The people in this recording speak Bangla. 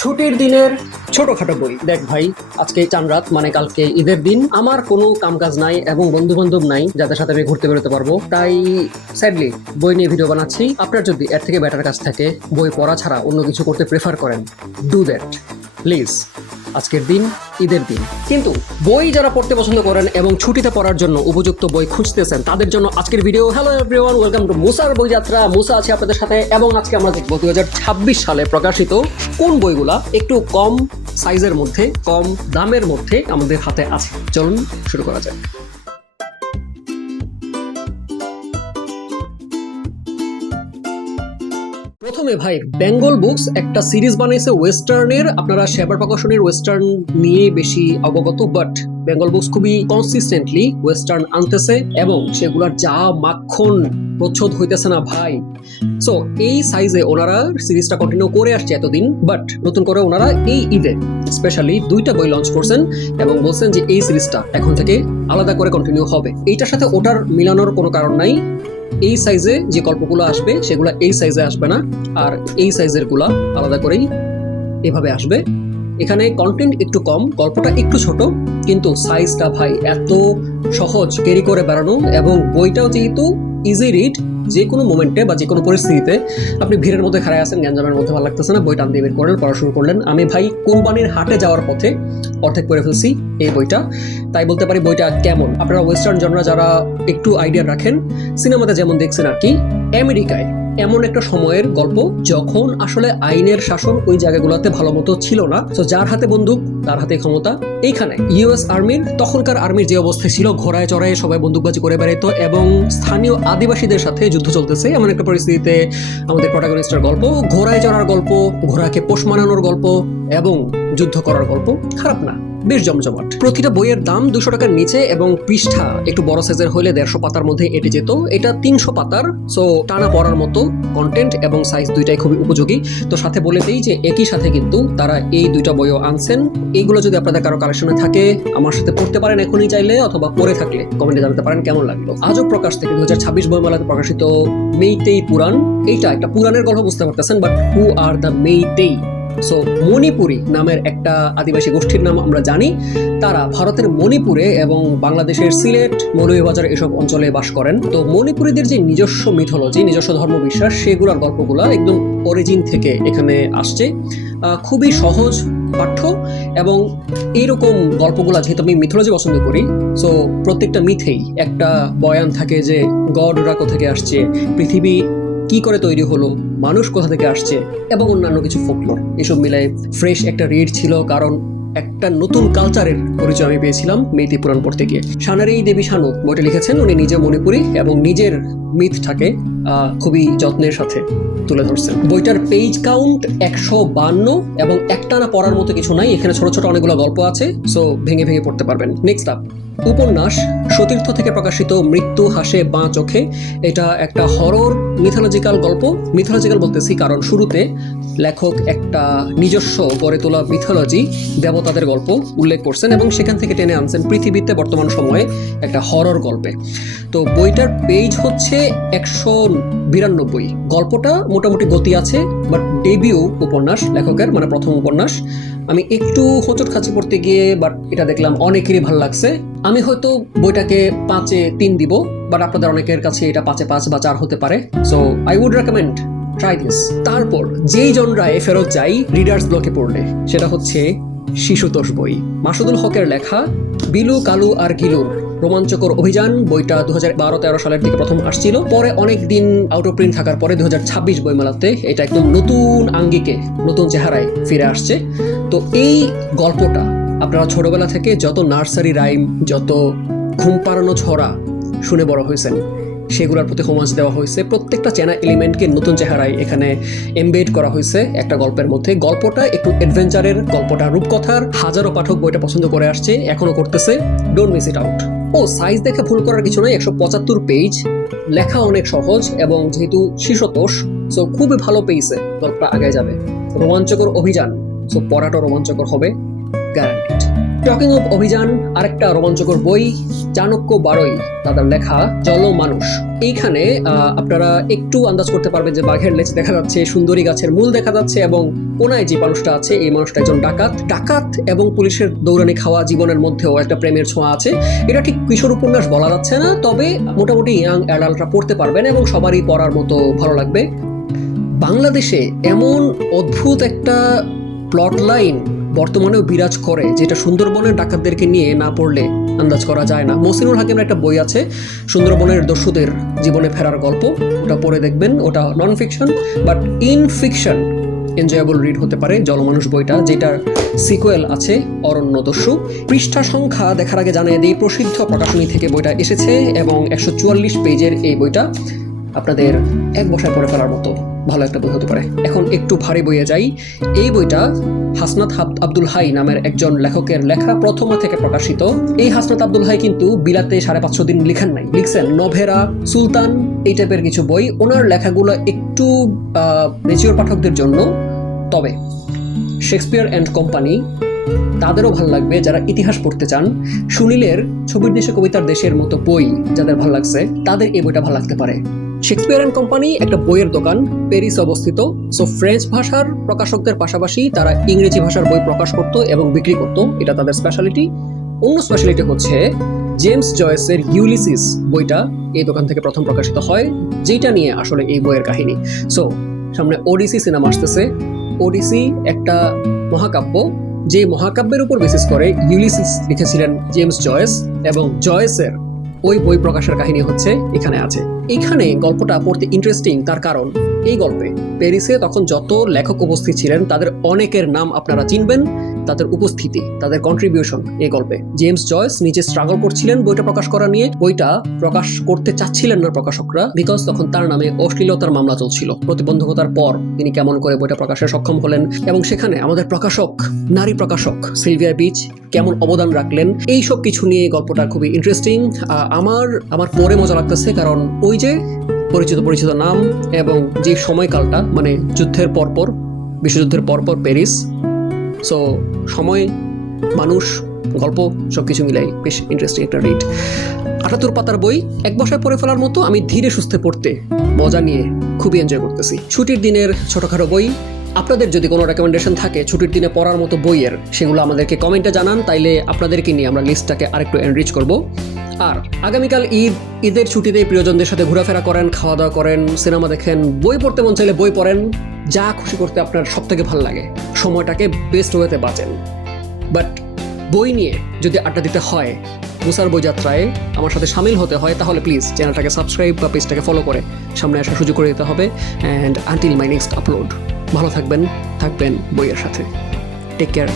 ছুটির দিনের ছোটখাটো বই। দেখ ভাই, আজকে চান রাত মানে কালকে ঈদের দিন। আমার কোনো কামকাজ নাই এবং বন্ধু বান্ধব নাই যাদের সাথে আমি ঘুরতে বেরোতে পারবো, তাই স্যাডলি বই নিয়ে ভিডিও বানাচ্ছি। আপনার যদি এর থেকে বেটার কাজ থাকে, বই পড়া ছাড়া অন্য কিছু করতে প্রেফার করেন, ডু দ্যাট প্লিজ। আজকের দিন ঈদের দিন, কিন্তু বই যারা পড়তে পছন্দ করেন এবং ছুটিতে পড়ার জন্য উপযুক্ত বই খুঁজতেছেন তাদের জন্য আজকের video. Hello everyone, welcome to মুসার বই যাত্রা। মুসা আছে আপনাদের সাথে এবং আজকে আমরা দেখবো 2026 সালে প্রকাশিত কোন বইগুলা একটু কম সাইজের মধ্যে, কম দামের মধ্যে আমাদের হাতে আছে। চলুন শুরু করা যাক। প্রথমে ভাই, বেঙ্গল বুকস একটা সিরিজ বানাইছে ওয়েস্টার্নের। আপনারা সেবার প্রকাশনের ওয়েস্টার্ন নিয়ে বেশি অবগত, বাট বেঙ্গল বুকস খুবই কনসিস্টেন্টলি ওয়েস্টার্ন আনতেছে এবং সেগুলোর যা মাখন প্রচ্ছদ হইতেছে না ভাই। সো এই সাইজে ওনারা সিরিজটা কন্টিনিউ করে আসছে এতদিন, বাট নতুন করে ওনারা এই ঈদে স্পেশালি 2টা বই লঞ্চ করছেন এবং বলছেন যে এই সিরিজটা এখন থেকে আলাদা করে কন্টিনিউ হবে। এইটার সাথে ওটার মিলানোর কোনো কারণ নাই। এই সাইজে যে গল্পগুলো আসবে সেগুলো এই সাইজে আসবে না, আর এই সাইজের গুলা আলাদা করেই এভাবে আসবে। এখানে কন্টেন্ট একটু কম, গল্পটা একটু ছোট, কিন্তু সাইজটা ভাই এত সহজ ক্যারি করে বেড়ানো এবং বইটাও যেহেতু ইজি রিড, যে কোনো মোমেন্টে বা যে কোনো পরিস্থিতিতে আপনি ভিড়ের মধ্যে খাড়ায় আছেন, গ্যাঞ্জামের মধ্যে ভালো লাগতেছে না, বই টান দিয়ে বের করলেন, পড়াশুরু করলেন। আমি ভাই কোরবানির হাটে যাওয়ার পথে অর্ধেক পড়ে ফেলছি এই বইটা, তাই বলতে পারি বইটা কেমন। আপনারা ওয়েস্টার্ন জনরা যারা একটু আইডিয়া রাখেন, সিনেমাতে যেমন দেখছেন আর কি, আমেরিকায় এমন একটা সময়ের গল্প যখন আসলে আইনের শাসন ওই জায়গাগুলোতে ভালো মতো ছিল না। তো যার হাতে বন্দুক তার হাতে ক্ষমতা। এইখানে ইউএস আর্মির, তখনকার আর্মির যে অবস্থায় ছিল, ঘোড়ায় চড়ায় সবাই বন্দুকবাজি করে বেড়াইতো এবং স্থানীয় আদিবাসীদের সাথে যুদ্ধ চলতেছে। এমন একটা পরিস্থিতিতে আমাদের প্রটাগনিস্টের গল্প, ঘোড়ায় চড়ার গল্প, ঘোড়াকে পোষ মানানোর গল্প এবং যুদ্ধ করার গল্প। খারাপ না, বেশ জমজমাট। প্রতিটা বইয়ের দাম 200 টাকার নিচে এবং পৃষ্ঠা একটু বড় সাইজের হলে 150 পাতার মধ্যে এটে যেত। এটা 300 পাতার, সো টানা পড়ার মতো কন্টেন্ট এবং সাইজ দুইটাই খুবই উপযোগী। তো সাথে বলে দিই যে একই সাথে কিন্তু তারা এই 2টা বইও আনছেন। এইগুলো যদি আপনাদের কারো কালেকশনে থাকে আমার সাথে পড়তে পারেন এখনই চাইলে, অথবা পড়ে থাকলে কমেন্টে জানাতে পারেন কেমন লাগলো। আজও প্রকাশ থেকে 2026 বইমেলাতে প্রকাশিত মেইতেই পুরাণ। এইটা একটা পুরাণের গল্প, বুঝতে পারতেছেন, but who are the Meitei? So Manipuri নামের একটা আদিবাসী গোষ্ঠীর নাম আমরা জানি। তারা ভারতের মণিপুরে এবং বাংলাদেশের সিলেট, মৌলভীবাজার এসব অঞ্চলে বাস করেন। তো মণিপুরীদের যে নিজস্ব মিথোলজি, নিজস্ব ধর্মবিশ্বাস, সেগুলোর গল্পগুলো একদম অরিজিন থেকে এখানে আসছে। খুবই সহজ পাঠ্য এবং এইরকম গল্পগুলা, যেহেতু আমি মিথোলজি পছন্দ করি, সো প্রত্যেকটা মিথেই একটা বয়ান থাকে যে গডরা কোথা থেকে আসছে, পৃথিবী কি করে তৈরি হলো, মানুষ কোথা থেকে আসছে এবং অন্যান্য কিছু ফোকলোর। এসব মিলাই ফ্রেশ একটা রিড ছিল, কারণ একটা নতুন কালচারের পরিচয় আমি পেয়েছিলাম মেইতেই পুরাণ পড়তে গিয়ে। সানারি দেবী শানু বইটা লিখেছেন, উনি নিজে মণিপুরী এবং নিজের মিথটাকে খুবই যত্নের সাথে তুলে ধরছেন। বইটার পেজ কাউন্ট 152 এবং একটানা পড়ার মতো কিছু নাই। এখানে ছোট ছোট অনেকগুলো গল্প আছে, সো ভেঙে ভেঙে পড়তে পারবেন। নেক্সট আপ, উপন্যাস সতীর্থ থেকে প্রকাশিত মৃত্যু হাসে বাঁ চোখে। এটা একটা হরর মিথোলজিক্যাল গল্প। মিথোলজিক্যাল বলতেছি কারণ শুরুতে লেখক একটা নিজস্ব গড়ে তোলা মিথোলজি, দেবতাদের গল্প উল্লেখ করছেন এবং সেখান থেকে টেনে আনছেন পৃথিবীতে বর্তমান সময়ে একটা হরর গল্পে। তো বইটার পেজ হচ্ছে 192। গল্পটা মোটামুটি গতি আছে, বাট ডেবিউ উপন্যাস লেখকের, মানে প্রথম উপন্যাস। আমি একটু হোঁচট খাচ্ছি পড়তে গিয়ে, বাট এটা দেখলাম অনেকেরই ভালো লাগছে। আমি হয়তো বইটাকে 5-এ 3 দিব, বাট আপনাদের অনেকের কাছে এটা 5-এ 5 বা 4 হতে পারে। So I would recommend try this. তারপর যেই জনরায় ফেরত যাই রিডার্স ব্লকে পড়লে, সেটা হচ্ছে শিশুতোষ বই। মাসুদুল হকের লেখা বিলু, কালু আর গিলুর রোমাঞ্চকর অভিযান। বইটা 2012-13 সালের দিকে প্রথম আসছিল, পরে অনেক দিন আউট অফ প্রিন্ট থাকার পরে 2026 বইমেলাতে এটা একদম নতুন আঙ্গিকে, নতুন চেহারায় ফিরে আসছে। তো এই গল্পটা আপনারা ছোটবেলা থেকে যত নার্সারি রাইম, যত ঘুম পাড়ানো ছড়া শুনে বড় হয়েছেন, সেগুলোর প্রতি হোমাজ দেওয়া হয়েছে। প্রত্যেকটা চেনা এলিমেন্টকে নতুন চেহারায় এখানে এমবেড করা হয়েছে একটা গল্পের মধ্যে। গল্পটা একটু অ্যাডভেঞ্চারের, গল্পটা রূপকথার। হাজারো পাঠক বইটা পছন্দ করে আসছে, এখনো করতেছে। Don't miss it out. ও সাইজ দেখে ভুল করার কিছু নয়, 175 পেজ, লেখা অনেক সহজ এবং যেহেতু শিশুতোষ, সো খুবই ভালো পেইছে, গল্পটা আগে যাবে। রোমাঞ্চকর অভিযান, সো পড়াটা রোমাঞ্চকর হবে গ্যারান্টিড। টকিং অফ অভিযান আরেকটা রোমাঞ্চকর বই, চাণক্য বারোই তাদের লেখা জল মানুষ। এইখানে আপনারা একটু আন্দাজ করতে পারবেন যে বাঘের লেজ দেখা যাচ্ছে, সুন্দরী গাছের মূল দেখা যাচ্ছে, এবং কোনায় যে মানুষটা আছে এই মানুষটা একজন ডাকাত এবং পুলিশের দৌড়ানি খাওয়া জীবনের মধ্যেও একটা প্রেমের ছোঁয়া আছে। এটা ঠিক কিশোর উপন্যাস বলা যাচ্ছে না, তবে মোটামুটি ইয়াং অ্যাডাল্টরা পড়তে পারবেন এবং সবারই পড়ার মতো ভালো লাগবে। বাংলাদেশে এমন অদ্ভুত একটা প্লট লাইন বর্তমানেও বিরাজ করে যেটা সুন্দরবনের ডাকাতদেরকে নিয়ে না পড়লে আন্দাজ করা যায় না। মহসিনুল হাকিমের একটা বই আছে সুন্দরবনের দস্যুদের জীবনে ফেরার গল্প, ওটা পড়ে দেখবেন। ওটা non fiction but in fiction enjoyable read হতে পারে। জলমানুষ বইটা, যেটার সিকুয়েল আছে অরণ্য দস্যু। পৃষ্ঠা সংখ্যা দেখার আগে জানিয়ে দিই, প্রসিদ্ধ প্রকাশনী থেকে বইটা এসেছে এবং 144 পেজের এই বইটা আপনাদের এক বসায় পড়ে ফেলার মতো ভালো একটা বই হতে পারে। এখন একটু ভারী বইয়ে যাই। এই বইটা হাসনাত আব্দুল হাই নামের একজন লেখকের লেখা, প্রথমা থেকে প্রকাশিত। এই হাসনাত আব্দুল হাই কিন্তু বিলাতে 550 দিন লিখেন নাই, লিখছেন নভেরা, সুলতান, এই টাইপের কিছু বই। ওনার লেখাগুলো একটু ম্যাচিওর পাঠকদের জন্য, তবে শেক্সপিয়ার অ্যান্ড কোম্পানি তাদেরও ভালো লাগবে যারা ইতিহাস পড়তে চান। সুনীলের ছবির দেশে কবিতার দেশের মতো বই যাদের ভালো লাগছে তাদের এই বইটা ভালো লাগতে পারে। শেক্সপিয়ার অ্যান্ড কোম্পানি একটা বইয়ের দোকান, প্যারিসে অবস্থিত। সো ফ্রেঞ্চ ভাষার প্রকাশকদের পাশাপাশি তারা ইংরেজি ভাষার বই প্রকাশ করত এবং বিক্রি করত, এটা তাদের স্পেশালিটি। অন্য স্পেশালিটি হচ্ছে জেমস জয়েসের ইউলিসিস বইটা এই দোকান থেকে প্রথম প্রকাশিত হয়, যেটা নিয়ে আসলে এই বইয়ের কাহিনী। সো সামনে ওডিসি সিনেমা আসতেছে। ওডিসি একটা মহাকাব্য, যে মহাকাব্যের উপর বেসিস করে ইউলিসিস লিখেছিলেন জেমস জয়েস, এবং জয়েসের ওই বই প্রকাশের কাহিনী হচ্ছে এখানে আছে। এখানে গল্পটা পড়তে ইন্টারেস্টিং তার কারণ এই গল্পে প্যারিসে তখন যত লেখক উপস্থিত ছিলেন তাদের অনেকের নাম আপনারা চিনবেন, তাদের উপস্থিতি, তাদের কন্ট্রিবিউশন এই গল্পে। জেমস জয়েস নিজে স্ট্রাগল করছিলেন বইটা প্রকাশ করা নিয়ে। বইটা প্রকাশ করতে চাচ্ছিলেন না প্রকাশকরা, বিকজ তখন তার নামে অশ্লীলতার মামলা চলছিল। প্রতিবন্ধকতার পর তিনি কেমন করে বইটা প্রকাশে সক্ষম হলেন, এবং সেখানে আমাদের প্রকাশক, নারী প্রকাশক সিলভিয়া বিচ কেমন অবদান রাখলেন, এই সব কিছু নিয়ে গল্পটা খুবই ইন্টারেস্টিং। আমার পরে মজা লাগতেছে, কারণ ওই যে পরিচিত নাম এবং যে সময়কালটা, মানে যুদ্ধের পরপর, বিশ্বযুদ্ধের পরপর প্যারিস। সো সময়, মানুষ, গল্প সবকিছু মিলাই বেশ ইন্টারেস্টিং একটা রিড। 78 পাতার বই এক বসায় পড়ে ফেলার মতো। আমি ধীরে সুস্থে পড়তে মজা নিয়ে খুবই এনজয় করতেছি। ছুটির দিনের ছোটখাটো বই। আপনাদের যদি কোনো রেকমেন্ডেশন থাকে ছুটির দিনে পড়ার মতো বইয়ের, সেগুলো আমাদেরকে কমেন্টে জানান, তাইলে আপনাদেরকে নিয়ে আমরা লিস্টটাকে আরেকটু এনরিচ করব। আর আগামীকাল ঈদের ছুটিতে প্রিয়জনদের সাথে ঘোরাফেরা করেন, খাওয়া দাওয়া করেন, সিনেমা দেখেন, বই পড়তে মন চাইলে বই পড়েন, যা খুশি করতে আপনার সব থেকে ভালো লাগে, সময়টাকে বেস্ট ওয়েতে বাঁচেন। বাট বই নিয়ে যদি আড্ডা দিতে হয়, মুসার বইযাত্রায় আমার সাথে সামিল হতে হয়, তাহলে প্লিজ চ্যানেলটাকে সাবস্ক্রাইব বা পেজটাকে ফলো করে সামনে আসার সুযোগ করে দিতে হবে। And until my next upload, ভালো থাকবেন বইয়ের সাথে। Take care.